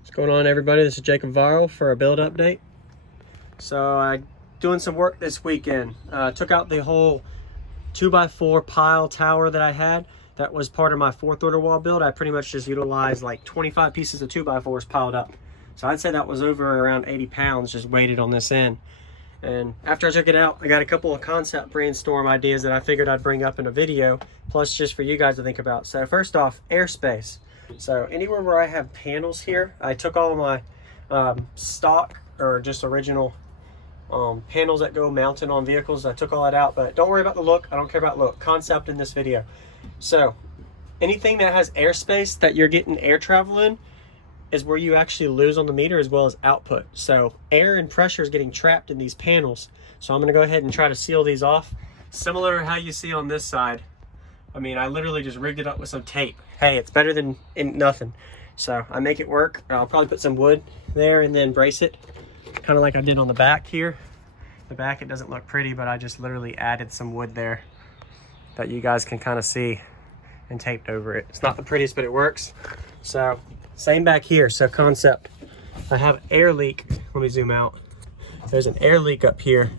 What's going on, everybody? This is Jacob Varro for a build update. So doing some work this weekend. Took out the whole 2x4 pile tower that I had. That was part of my 4th order wall build. I pretty much just utilized like 25 pieces of 2x4s piled up. So I'd say that was over around 80 pounds just weighted on this end. And after I took it out, I got a couple of concept brainstorm ideas that I figured I'd bring up in a video, plus just for you guys to think about. So first off, airspace. So anywhere where I have panels here, I took all of my stock or just original panels that go mounted on vehicles. I took all that out, but don't worry about the look. I don't care about look. Concept in this video. So anything that has airspace that you're getting air travel in is where you actually lose on the meter as well as output. So air and pressure is getting trapped in these panels. So I'm gonna go ahead and try to seal these off. Similar to how you see on this side. I mean, I literally just rigged it up with some tape. Hey, it's better than nothing. So I make it work. I'll probably put some wood there and then brace it, kind of like I did on the back here. The back, it doesn't look pretty, but I just literally added some wood there that you guys can kind of see and taped over it. It's not the prettiest, but it works. So same back here. So concept, I have an air leak. Let me zoom out. There's an air leak up here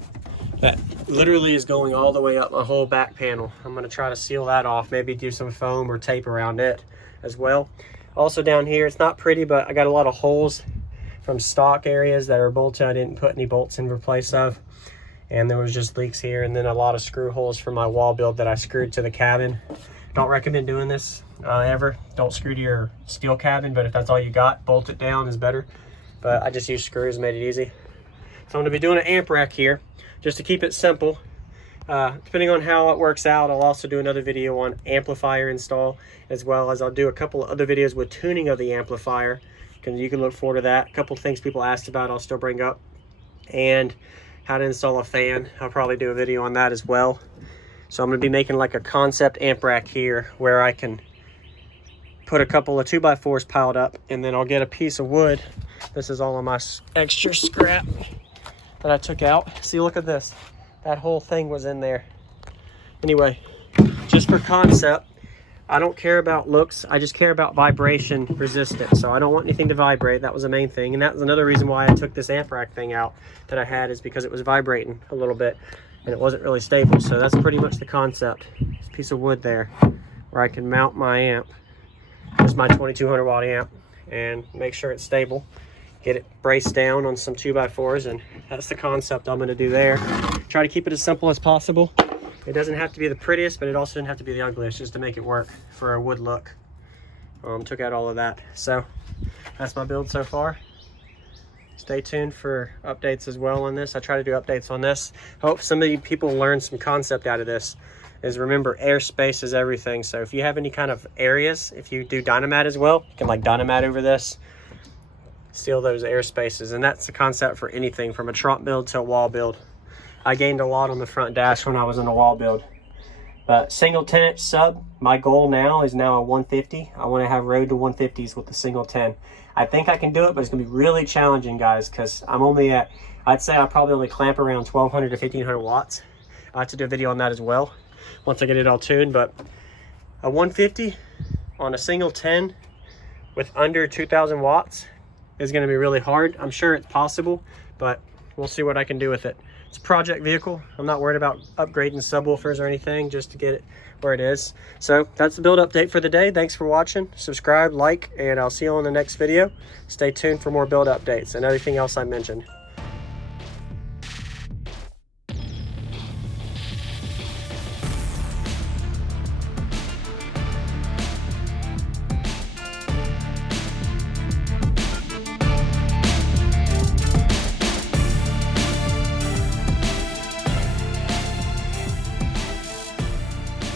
that literally is going all the way up my whole back panel. I'm gonna try to seal that off, maybe do some foam or tape around it as well. Also down here, it's not pretty, but I got a lot of holes from stock areas that are bolted. I didn't put any bolts in place of. And there was just leaks here, and then a lot of screw holes from my wall build that I screwed to the cabin. Don't recommend doing this ever. Don't screw to your steel cabin, but if that's all you got, bolt it down is better. But I just used screws, made it easy. So I'm gonna be doing an amp rack here, just to keep it simple. Depending on how it works out, I'll also do another video on amplifier install, as well as I'll do a couple of other videos with tuning of the amplifier, because you can look forward to that. A couple of things people asked about, I'll still bring up. And how to install a fan, I'll probably do a video on that as well. So I'm gonna be making like a concept amp rack here where I can put a couple of 2x4s piled up, and then I'll get a piece of wood. This is all of my extra scrap that I took out. See, look at this. That whole thing was in there. Anyway, just for concept, I don't care about looks. I just care about vibration resistance. So I don't want anything to vibrate. That was the main thing. And that was another reason why I took this amp rack thing out that I had, is because it was vibrating a little bit and it wasn't really stable. So that's pretty much the concept. This piece of wood there where I can mount my amp. There's my 2200 watt amp, and make sure it's stable. Get it braced down on some 2x4s, and that's the concept I'm gonna do there. Try to keep it as simple as possible. It doesn't have to be the prettiest, but it also doesn't have to be the ugliest, just to make it work for a wood look. Took out all of that. So that's my build so far. Stay tuned for updates as well on this. I try to do updates on this. Hope some of you people learn some concept out of this. Is remember, airspace is everything. So if you have any kind of areas, if you do Dynamat as well, you can like Dynamat over this, seal those air spaces. And that's the concept for anything from a trunk build to a wall build. I gained a lot on the front dash when I was in a wall build. But single 10-inch sub, my goal now is now a 150. I want to have road to 150s with the single 10. I think I can do it, but it's going to be really challenging, guys, because I'm only at, I'd say I'll probably only clamp around 1200 to 1500 watts. I have to do a video on that as well once I get it all tuned. But a 150 on a single 10 with under 2000 watts is going to be really hard. I'm sure it's possible, but we'll see what I can do with it. It's a project vehicle. I'm not worried about upgrading subwoofers or anything, just to get it where it is. So that's the build update for the day. Thanks for watching. Subscribe, like, and I'll see you on the next video. Stay tuned for more build updates and everything else I mentioned.